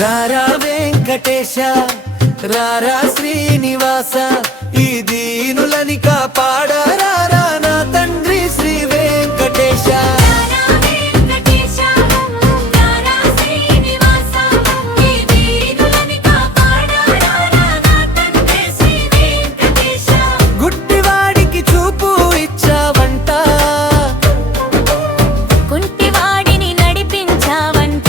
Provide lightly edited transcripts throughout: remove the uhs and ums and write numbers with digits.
రారా వెంకటేశ రారా శ్రీనివాస ఈ దీనులని కాపాడరా నా తండ్రి శ్రీ వెంకటేశ గుడ్డివాడికి చూపు ఇచ్చావంట కుంటివాడిని నడిపించావంట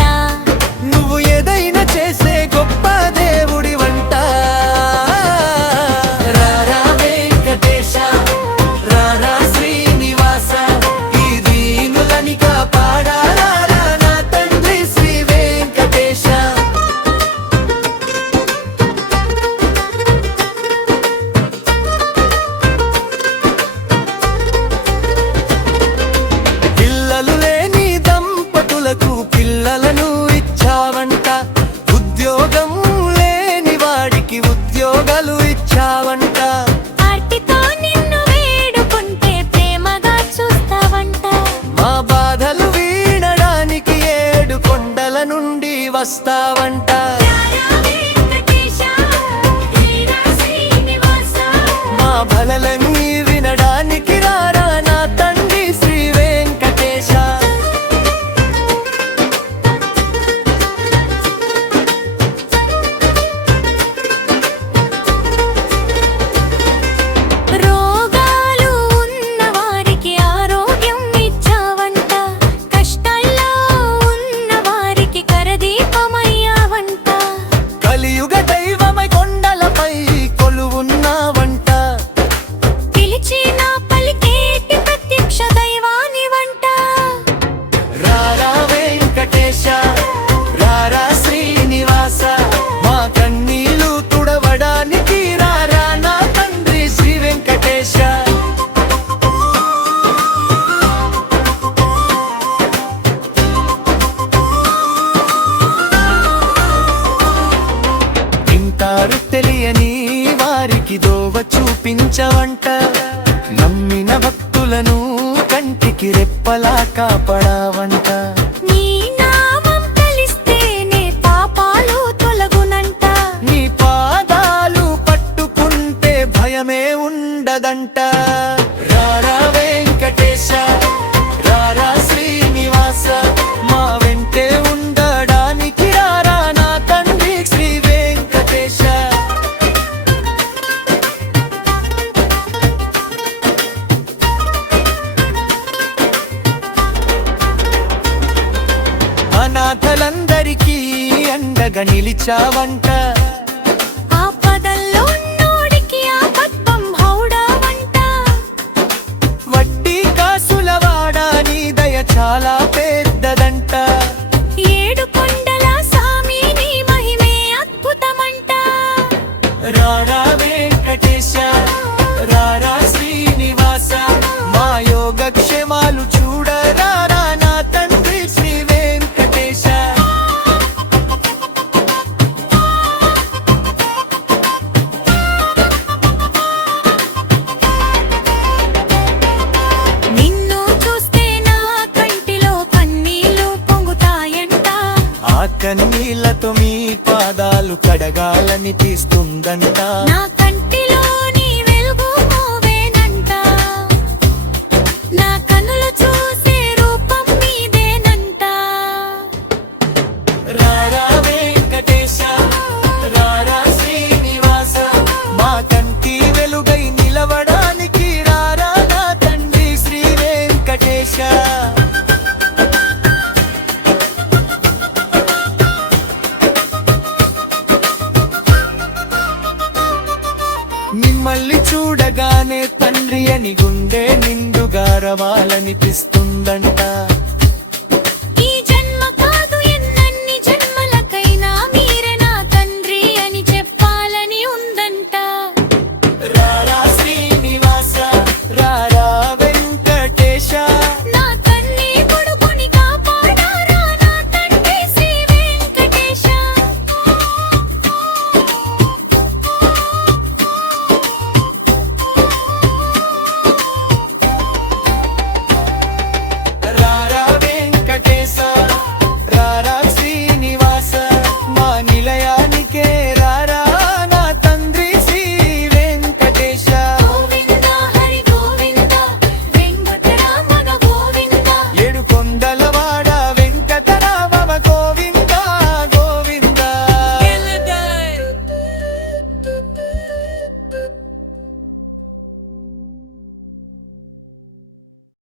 నువ్వు ఏదైనా చేసే గొప్ప దేవుడి వంట రారా వెంకటేశ రారా శ్రీనివాస ఈ దీనులని కాపాడరా నా తండ్రి శ్రీ వెంకటేశ పిల్లలు లేని దంపతులకు పిల్లలను ఇచ్చావంట ఉద్యోగం లేని వాడికి ఉద్యోగాలు ఇచ్చావంట ఆర్తితో నిన్ను వేడుకుంటే ప్రేమగా చూస్తావంట మా బాధలు వీడడానికి 7 కొండల నుండి వస్తావంట మా బలలన్నీ వినడానికి రారా నా తండ్రి శ్రీ వెంకటేశ రోగాలు ఉన్న వారికి ఆరోగ్యం ఇచ్చావంట కష్టాల్లో ఉన్న వారికి కరదీపమయ్యావంట కలియుగ దైవమై కొండలపై కొలువున్నావంట పిలిచిన పలికేటి ప్రత్యక్ష దైవాని వంట రారా వెంకటేశ రారా శ్రీనివాస మా కన్నీళ్లు తుడవడానికి రారా నా తండ్రి శ్రీ వెంకటేశ ఇంటారు తెలియని వారికి దోవ చూపించవంట నమ్మిన భక్తులను కంటికి రెప్పలా కాపాడావంట నీ నామం కలిస్తేనే పాపాలు తొలగునంట నీ పాదాలు పట్టుకుంటే భయమే ఉండదంట రారా వెంకటేశ రారా శ్రీనివాస మా వెంటే ఉండడానికి రారా నా తండ్రి శ్రీ వెంకటేశ అనాథలందరికీ అండగా నిలిచావంట ఆపదల్లో ఉన్నోడికి ఆపత్వం హౌడావంట వడ్డీ కాసుల వాడా నీ దయ చాలా పెద్దదంట 7 కొండల సామి నీ మహిమే అద్భుతమంట రారా వెంకటేశ రారా శ్రీనివాస మా యోగక్షేమాలు చూడరా నా తండ్రి శ్రీ వెంకటేశ నిన్ను చూస్తే నా కంటిలో కన్నీళ్లు పొంగుతాయంట ఆ కన్నీళ్లతో మీ పాదాలు కడగాలని తీస్తుందంట నా కంటిలో నీ వెలుగు మోవేనంట నా కనులు చూసే రూపం నీదేనంట రారా వెంకటేశ రారా శ్రీనివాస మా కంటి వెలుగై నిలవడానికి రారా నా తండ్రి శ్రీ వెంకటేశ మిమ్మల్ని చూడగానే తండ్రి అని గుండె నిండుగా రవాలనిపిస్తుంది